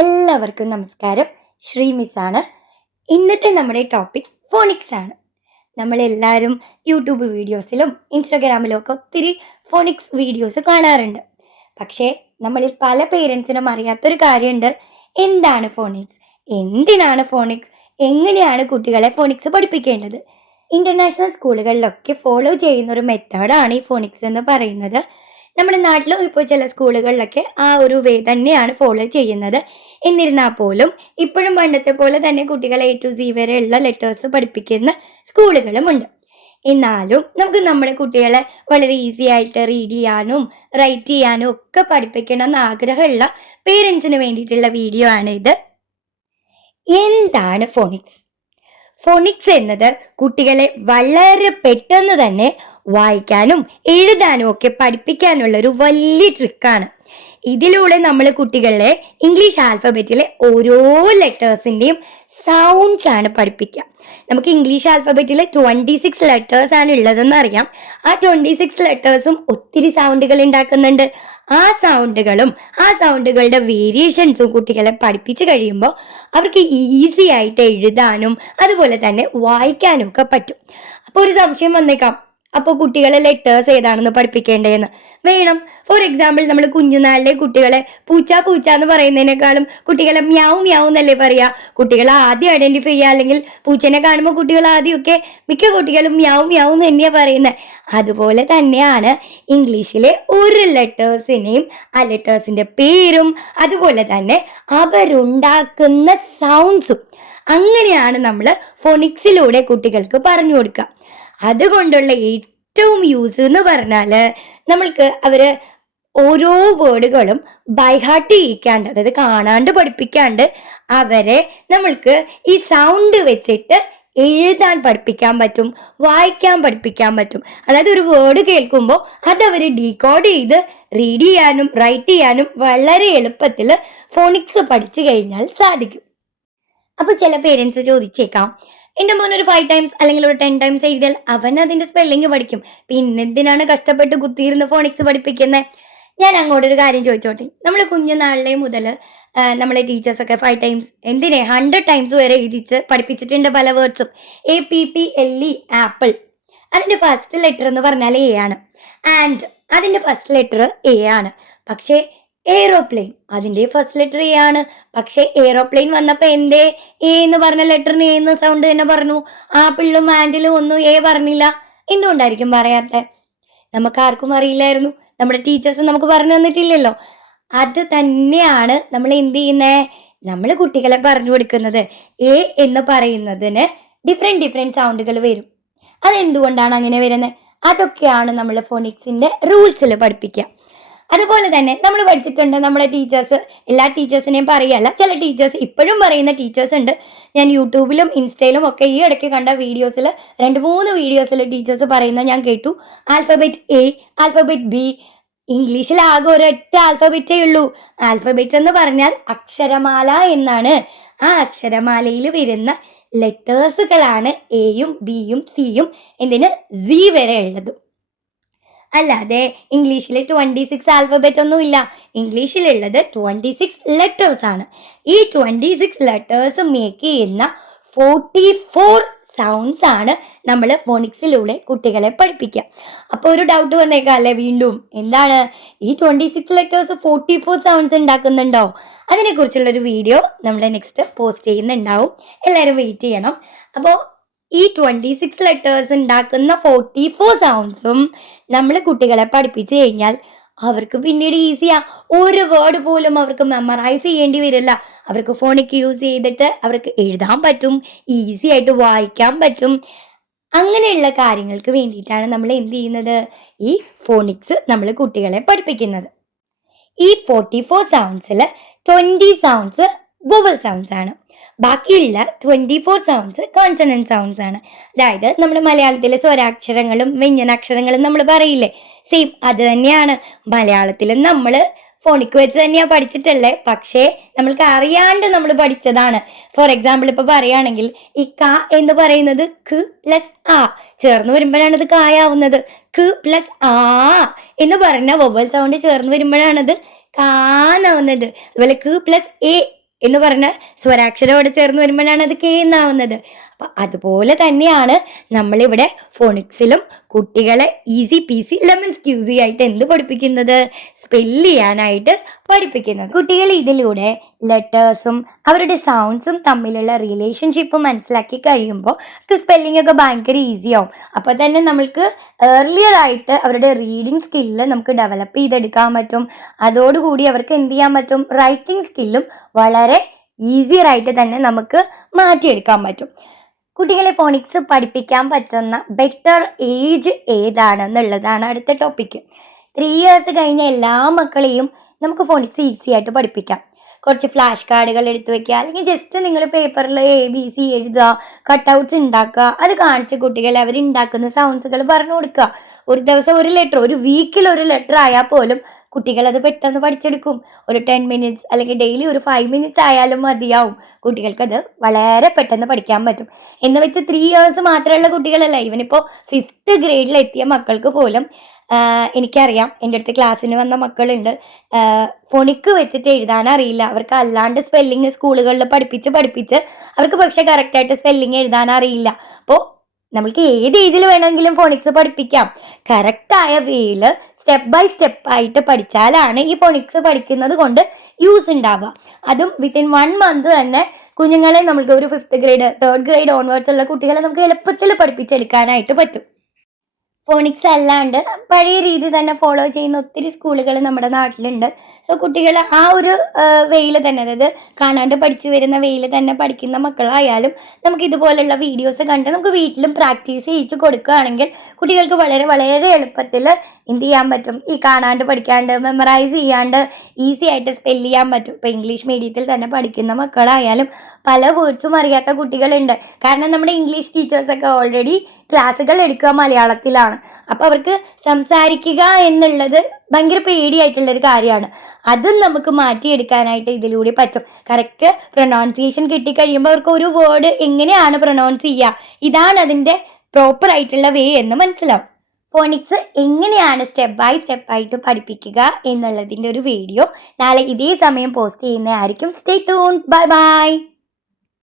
എല്ലാവർക്കും നമസ്കാരം. ശ്രീ മിസ്സാണ്. ഇന്നത്തെ നമ്മുടെ ടോപ്പിക് ഫോണിക്സ് ആണ്. നമ്മളെല്ലാവരും യൂട്യൂബ് വീഡിയോസിലും ഇൻസ്റ്റഗ്രാമിലും ഒക്കെ ഒത്തിരി ഫോണിക്സ് വീഡിയോസ് കാണാറുണ്ട്. പക്ഷേ നമ്മളിൽ പല പേരൻസിനും അറിയാത്തൊരു കാര്യമുണ്ട്. എന്താണ് ഫോണിക്സ്, എന്തിനാണ് ഫോണിക്സ്, എങ്ങനെയാണ് കുട്ടികളെ ഫോണിക്സ് പഠിപ്പിക്കേണ്ടത്? ഇൻ്റർനാഷണൽ സ്കൂളുകളിലൊക്കെ ഫോളോ ചെയ്യുന്ന ഒരു മെത്തേഡാണ് ഈ ഫോണിക്സ് എന്ന് പറയുന്നത്. നമ്മുടെ നാട്ടിലും ഇപ്പോൾ ചില സ്കൂളുകളിലൊക്കെ ആ ഒരു വേ തന്നെയാണ് ഫോളോ ചെയ്യുന്നത്. എന്നിരുന്നാൽ പോലും ഇപ്പോഴും പണ്ടത്തെ പോലെ തന്നെ കുട്ടികളെ A to Z വരെയുള്ള ലെറ്റേഴ്സ് പഠിപ്പിക്കുന്ന സ്കൂളുകളുമുണ്ട്. എന്നാലും നമുക്ക് നമ്മുടെ കുട്ടികളെ വളരെ ഈസി ആയിട്ട് റീഡ് ചെയ്യാനും റൈറ്റ് ചെയ്യാനും ഒക്കെ പഠിപ്പിക്കണം എന്ന് ആഗ്രഹമുള്ള പേരൻസിന് വേണ്ടിയിട്ടുള്ള വീഡിയോ ആണ് ഇത്. എന്താണ് ഫോണിക്സ്? ഫോണിക്സ് എന്നത് കുട്ടികളെ വളരെ പെട്ടെന്ന് തന്നെ വായിക്കാനും എഴുതാനും ഒക്കെ പഠിപ്പിക്കാനുള്ള ഒരു വലിയ ട്രിക്കാണ്. ഇതിലൂടെ നമ്മൾ കുട്ടികളെ ഇംഗ്ലീഷ് ആൽഫബറ്റിലെ ഓരോ ലെറ്റേഴ്സിൻ്റെയും സൗണ്ട്സ് ആണ് പഠിപ്പിക്കുക. നമുക്ക് ഇംഗ്ലീഷ് ആൽഫബറ്റിൽ 26 ലെറ്റേഴ്സ് ആണ് ഉള്ളതെന്ന് അറിയാം. ആ 26 ലെറ്റേഴ്സും ഒത്തിരി സൗണ്ടുകൾ ഉണ്ടാക്കുന്നുണ്ട്. ആ സൗണ്ടുകളുടെ വേരിയേഷൻസും കുട്ടികളെ പഠിപ്പിച്ചു കഴിയുമ്പോൾ അവർക്ക് ഈസി ആയിട്ട് എഴുതാനും അതുപോലെ തന്നെ വായിക്കാനും ഒക്കെ പറ്റും. അപ്പോൾ ഒരു സംശയം വന്നേക്കാം, അപ്പോൾ കുട്ടികളെ ലെറ്റേഴ്സ് ഏതാണെന്ന് പഠിപ്പിക്കേണ്ടതെന്ന് വേണം. ഫോർ എക്സാമ്പിൾ, നമ്മൾ കുഞ്ഞുനാളിലെ കുട്ടികളെ പൂച്ച പൂച്ച എന്ന് പറയുന്നതിനേക്കാളും കുട്ടികളെ മ്യാവും മ്യാവും എന്നല്ലേ പറയുക. കുട്ടികളെ ആദ്യം ഐഡന്റിഫൈ ചെയ്യുക, അല്ലെങ്കിൽ പൂച്ചനെ കാണുമ്പോൾ കുട്ടികൾ ആദ്യമൊക്കെ മിക്ക കുട്ടികളും മ്യാവും മ്യാവും എന്ന് തന്നെയാണ് പറയുന്നത്. അതുപോലെ തന്നെയാണ് ഇംഗ്ലീഷിലെ ഒരു ലെറ്റേഴ്സിനെയും ആ ലെറ്റേഴ്സിന്റെ പേരും അതുപോലെ തന്നെ അവരുണ്ടാക്കുന്ന സൗണ്ട്സും അങ്ങനെയാണ് നമ്മൾ ഫോണിക്സിലൂടെ കുട്ടികൾക്ക് പറഞ്ഞു കൊടുക്കുക. അതുകൊണ്ടുള്ള ഏറ്റവും യൂസ് എന്ന് പറഞ്ഞാൽ നമ്മൾക്ക് അവര് ഓരോ വേർഡുകളും ബൈഹാർട്ട് ചെയ്യിക്കാണ്ട്, അതായത് കാണാണ്ട് പഠിപ്പിക്കാണ്ട് അവരെ നമ്മൾക്ക് ഈ സൗണ്ട് വെച്ചിട്ട് എഴുതാൻ പഠിപ്പിക്കാൻ പറ്റും, വായിക്കാൻ പഠിപ്പിക്കാൻ പറ്റും. അതായത് ഒരു വേർഡ് കേൾക്കുമ്പോൾ അതവർ ഡീകോഡ് ചെയ്ത് റീഡ് ചെയ്യാനും റൈറ്റ് ചെയ്യാനും വളരെ എളുപ്പത്തിൽ ഫോണിക്സ് പഠിച്ചു കഴിഞ്ഞാൽ സാധിക്കും. അപ്പൊ ചില പേരൻസ് ചോദിച്ചേക്കാം, എൻ്റെ മോൻ ഒരു 5 ടൈംസ് അല്ലെങ്കിൽ ഒരു 10 ടൈംസ് എഴുതിയാൽ അവൻ അതിന്റെ സ്പെല്ലിങ് പഠിക്കും, പിന്നെ എന്തിനാണ് കഷ്ടപ്പെട്ട് കുത്തിയിരുന്ന് ഫോണിക്സ് പഠിപ്പിക്കുന്നത്? ഞാൻ അങ്ങോട്ടൊരു കാര്യം ചോദിച്ചോട്ടെ. നമ്മൾ കുഞ്ഞുനാളിലെ മുതൽ നമ്മളെ ടീച്ചേഴ്സൊക്കെ 5 ടൈംസ് എന്തിനെ 100 ടൈംസ് വരെ എഴുതിച്ച് പഠിപ്പിച്ചിട്ടുണ്ട് പല വേർഡ്സും. APPLE ആപ്പിൾ, അതിന്റെ ഫസ്റ്റ് ലെറ്റർ എന്ന് പറഞ്ഞാൽ A ആണ്. ആൻഡ് അതിന്റെ ഫസ്റ്റ് ലെറ്റർ A ആണ്. പക്ഷേ എയ്റോപ്ലെയിൻ, അതിന്റെ ഫസ്റ്റ് ലെറ്റർ A ആണ്. പക്ഷെ എയ്റോപ്ലെയിൻ വന്നപ്പോ എന്തേ എ എന്ന് പറഞ്ഞ ലെറ്ററിന് A എന്ന് സൗണ്ട് തന്നെ പറഞ്ഞു. ആപ്പിളിലും ആൻഡിലും ഒന്നും A പറഞ്ഞില്ല. എന്തുകൊണ്ടായിരിക്കും പറയാത്തെ? നമുക്ക് ആർക്കും അറിയില്ലായിരുന്നു, നമ്മുടെ ടീച്ചേഴ്സ് നമുക്ക് പറഞ്ഞു തന്നിട്ടില്ലല്ലോ. അത് തന്നെയാണ് നമ്മൾ എന്ത് ചെയ്യുന്നേ, നമ്മൾ കുട്ടികളെ പറഞ്ഞു കൊടുക്കുന്നത്. A എന്ന് പറയുന്നതിന് ഡിഫറെന്റ് സൗണ്ടുകൾ വരും. അതെന്തുകൊണ്ടാണ് അങ്ങനെ വരുന്നത്? അതൊക്കെയാണ് നമ്മൾ ഫോണിക്സിന്റെ റൂൾസിൽ പഠിപ്പിക്കുക. അതുപോലെ തന്നെ നമ്മൾ പഠിച്ചിട്ടുണ്ട്, നമ്മുടെ ടീച്ചേഴ്സ്, എല്ലാ ടീച്ചേഴ്സിനെയും പറയല്ല, ചില ടീച്ചേഴ്സ് ഇപ്പോഴും പറയുന്ന ടീച്ചേഴ്സ് ഉണ്ട്. ഞാൻ യൂട്യൂബിലും ഇൻസ്റ്റയിലും ഒക്കെ ഈ ഇടയ്ക്ക് കണ്ട വീഡിയോസിൽ 2-3 വീഡിയോസിൽ ടീച്ചേഴ്സ് പറയുന്ന ഞാൻ കേട്ടു. Alphabet A, alphabet B. ഇംഗ്ലീഷിൽ ആകെ ഒരൊറ്റ ആൽഫബറ്റേ ഉള്ളൂ. ആൽഫബറ്റ് എന്ന് പറഞ്ഞാൽ അക്ഷരമാല എന്നാണ്. ആ അക്ഷരമാലയിൽ വരുന്ന ലെറ്റേഴ്സുകളാണ് എയും ബിയും സിയും എന്തിന് Z വരെ ഉള്ളതും. അല്ലാതെ ഇംഗ്ലീഷിൽ 26 ആൽഫബറ്റ് ഒന്നും ഇല്ല. ഇംഗ്ലീഷിലുള്ളത് 26 ലെറ്റേഴ്സ് ആണ്. ഈ 26 ലെറ്റേഴ്സ് മേക്ക് ചെയ്യുന്ന 44 സൗണ്ട്സ് ആണ് നമ്മൾ ഫോണിക്സിലൂടെ കുട്ടികളെ പഠിപ്പിക്കുക. അപ്പോൾ ഒരു ഡൗട്ട് വന്നേക്കാം അല്ലേ വീണ്ടും, എന്താണ് ഈ 26 ലെറ്റേഴ്സ് 44 സൗണ്ട്സ് ഉണ്ടാക്കുന്നുണ്ടോ? അതിനെക്കുറിച്ചുള്ളൊരു വീഡിയോ നമ്മൾ നെക്സ്റ്റ് പോസ്റ്റ് ചെയ്യുന്നുണ്ടാവും, എല്ലാവരും വെയിറ്റ് ചെയ്യണം. അപ്പോൾ ഈ 26 ലെറ്റേഴ്സ് ഉണ്ടാക്കുന്ന 44 സൗണ്ട്സും നമ്മൾ കുട്ടികളെ പഠിപ്പിച്ചു കഴിഞ്ഞാൽ അവർക്ക് പിന്നീട് ഈസിയാ. ഒരു വേർഡ് പോലും അവർക്ക് മെമ്മറൈസ് ചെയ്യേണ്ടി വരില്ല. അവർക്ക് ഫോണിക്ക് യൂസ് ചെയ്തിട്ട് അവർക്ക് എഴുതാൻ പറ്റും, ഈസി ആയിട്ട് വായിക്കാൻ പറ്റും. അങ്ങനെയുള്ള കാര്യങ്ങൾക്ക് വേണ്ടിയിട്ടാണ് നമ്മൾ എന്ത് ചെയ്യുന്നത്, ഈ ഫോണിക്സ് നമ്മൾ കുട്ടികളെ പഠിപ്പിക്കുന്നത്. ഈ 44 സൗണ്ട്സിൽ 20 സൗണ്ട്സ് വൊവൽ സൗണ്ട്സ് ആണ്. ബാക്കിയുള്ള 24 സൗണ്ട്സ് കോൺസണന്റ് സൗണ്ട്സ് ആണ്. അതായത് നമ്മുടെ മലയാളത്തിലെ സ്വരാക്ഷരങ്ങളും വ്യഞ്ജനാക്ഷരങ്ങളും നമ്മൾ പറയില്ലേ, സെയിം അത് തന്നെയാണ് മലയാളത്തിലും നമ്മൾ ഫോണിക്ക് വെച്ച് തന്നെയാണ് പഠിച്ചിട്ടല്ലേ, പക്ഷേ നമ്മൾക്ക് അറിയാണ്ട് നമ്മൾ പഠിച്ചതാണ്. ഫോർ എക്സാമ്പിൾ ഇപ്പോൾ പറയുകയാണെങ്കിൽ ഈ ക എന്ന് പറയുന്നത് ക പ്ലസ് ആ ചേർന്ന് വരുമ്പോഴാണ് ഇത് കായാവുന്നത്. ക പ്ലസ് ആ എന്ന് പറഞ്ഞ വൊവൽ സൗണ്ട് ചേർന്ന് വരുമ്പോഴാണത് കാന്നാവുന്നത്. അതുപോലെ ക പ്ലസ് എ എന്ന് പറഞ്ഞ സ്വരാക്ഷരോട് ചേർന്ന് വരുമ്പോഴാണ് അത് കെ എന്നാവുന്നത്. അപ്പൊ അതുപോലെ തന്നെയാണ് നമ്മളിവിടെ ഫോണിക്സിലും കുട്ടികളെ ഈസി പീസി ലെമൺ സ്ക്യൂസി ആയിട്ട് എന്ത് പഠിപ്പിക്കുന്നത്, സ്പെല്ല് ചെയ്യാനായിട്ട് പഠിപ്പിക്കുന്നത്. കുട്ടികൾ ഇതിലൂടെ ലെറ്റേഴ്സും അവരുടെ സൗണ്ട്സും തമ്മിലുള്ള റിലേഷൻഷിപ്പ് മനസ്സിലാക്കി കഴിയുമ്പോൾ സ്പെല്ലിംഗ് ഒക്കെ ഭയങ്കര ഈസി ആവും. അപ്പൊ തന്നെ നമ്മൾക്ക് ഏർലിയർ ആയിട്ട് അവരുടെ റീഡിങ് സ്കില്ല് നമുക്ക് ഡെവലപ്പ് ചെയ്തെടുക്കാൻ പറ്റും. അതോടുകൂടി അവർക്ക് എന്ത് ചെയ്യാൻ പറ്റും, റൈറ്റിംഗ് സ്കില്ലും വളരെ ഈസിയർ ആയിട്ട് തന്നെ നമുക്ക് മാറ്റിയെടുക്കാൻ പറ്റും. കുട്ടികളെ ഫോണിക്സ് പഠിപ്പിക്കാൻ പറ്റുന്ന ബെറ്റർ ഏജ് ഏതാണെന്നുള്ളതാണ് അടുത്ത ടോപ്പിക്ക്. 3 years കഴിഞ്ഞ എല്ലാ മക്കളെയും നമുക്ക് ഫോണിക്സ് ഈസി ആയിട്ട് പഠിപ്പിക്കാം. കുറച്ച് ഫ്ലാഷ് കാർഡുകൾ എടുത്തു വെക്കുക, അല്ലെങ്കിൽ ജസ്റ്റ് നിങ്ങൾ പേപ്പറിൽ ABC എഴുതുക, കട്ടൗട്ട്സ് ഉണ്ടാക്കുക, അത് കാണിച്ച് കുട്ടികളെ അവരുണ്ടാക്കുന്ന സൗണ്ട്സുകൾ പറഞ്ഞു കൊടുക്കുക. ഒരു ദിവസം ഒരു ലെറ്റർ, ഒരു വീക്കിൽ ഒരു ലെറ്റർ ആയാൽ പോലും കുട്ടികൾ അത് പെട്ടെന്ന് പഠിച്ചെടുക്കും. ഒരു 10 minutes അല്ലെങ്കിൽ ഡെയിലി ഒരു 5 minutes ആയാലും മതിയാവും. കുട്ടികൾക്കത് വളരെ പെട്ടെന്ന് പഠിക്കാൻ പറ്റും. എന്ന് വെച്ച് 3 years മാത്രമുള്ള കുട്ടികളല്ല, ഇവനിപ്പോൾ 5th grade എത്തിയ മക്കൾക്ക് പോലും എനിക്കറിയാം. എൻ്റെ അടുത്ത് ക്ലാസ്സിന് വന്ന മക്കളുണ്ട്, ഫോണിക്ക് വെച്ചിട്ട് എഴുതാൻ അറിയില്ല. അവർക്ക് അല്ലാണ്ട് സ്പെല്ലിങ് സ്കൂളുകളിൽ പഠിപ്പിച്ച് അവർക്ക് പക്ഷെ കറക്റ്റായിട്ട് സ്പെല്ലിങ് എഴുതാൻ അറിയില്ല. അപ്പോൾ നമ്മൾക്ക് ഏത് ഏജിൽ വേണമെങ്കിലും ഫോണിക്സ് പഠിപ്പിക്കാം. കറക്റ്റായ വേയിൽ സ്റ്റെപ്പ് ബൈ സ്റ്റെപ്പ് ആയിട്ട് പഠിച്ചാലാണ് ഈ ഫോണിക്സ് പഠിക്കുന്നത് കൊണ്ട് യൂസ് ഉണ്ടാവുക. അതും വിത്തിൻ 1 month തന്നെ കുഞ്ഞുങ്ങളെ നമുക്ക് ഒരു 5th grade 3rd grade onwards ഉള്ള കുട്ടികളെ നമുക്ക് എളുപ്പത്തിൽ പഠിപ്പിച്ചെടുക്കാനായിട്ട് പറ്റും. ഫോണിക്സ് അല്ലാണ്ട് പഴയ രീതി തന്നെ ഫോളോ ചെയ്യുന്ന ഒത്തിരി സ്കൂളുകൾ നമ്മുടെ നാട്ടിലുണ്ട്. സോ കുട്ടികൾ ആ ഒരു വേയിൽ തന്നെ, അതായത് കാണാണ്ട് പഠിച്ചു വരുന്ന വേയിൽ തന്നെ പഠിക്കുന്ന മക്കളായാലും നമുക്ക് ഇതുപോലുള്ള വീഡിയോസ് കണ്ട് നമുക്ക് വീട്ടിലും പ്രാക്ടീസ് ചെയ്യിച്ച് കൊടുക്കുകയാണെങ്കിൽ കുട്ടികൾക്ക് വളരെ വളരെ എളുപ്പത്തിൽ എന്ത് ചെയ്യാൻ പറ്റും, ഈ കാണാണ്ട് പഠിക്കാണ്ട് മെമ്മറൈസ് ചെയ്യാണ്ട് ഈസി ആയിട്ട് സ്പെല്ല് ചെയ്യാൻ പറ്റും. ഇപ്പോൾ ഇംഗ്ലീഷ് മീഡിയത്തിൽ തന്നെ പഠിക്കുന്ന മക്കളായാലും പല വേർഡ്സും അറിയാത്ത കുട്ടികളുണ്ട്. കാരണം നമ്മുടെ ഇംഗ്ലീഷ് ടീച്ചേഴ്സൊക്കെ ഓൾറെഡി ക്ലാസ്സുകൾ എടുക്കുക മലയാളത്തിലാണ്. അപ്പോൾ അവർക്ക് സംസാരിക്കുക എന്നുള്ളത് ഭയങ്കര പേടിയായിട്ടുള്ളൊരു കാര്യമാണ്. അതും നമുക്ക് മാറ്റിയെടുക്കാനായിട്ട് ഇതിലൂടെ പറ്റും. കറക്റ്റ് പ്രൊനൗൺസിയേഷൻ കിട്ടിക്കഴിയുമ്പോൾ അവർക്ക് ഒരു വേർഡ് എങ്ങനെയാണ് പ്രൊനൗൺസ് ചെയ്യുക, ഇതാണ് അതിൻ്റെ പ്രോപ്പർ ആയിട്ടുള്ള വേ എന്ന് മനസ്സിലാവും. ഫോണിക്സ് എങ്ങനെയാണ് സ്റ്റെപ്പ് ബൈ സ്റ്റെപ്പ് ആയിട്ട് പഠിപ്പിക്കുക എന്നുള്ളതിൻ്റെ ഒരു വീഡിയോ നാളെ ഇതേ സമയം പോസ്റ്റ് ചെയ്യുന്നതായിരിക്കും. Stay tuned. Bye bye.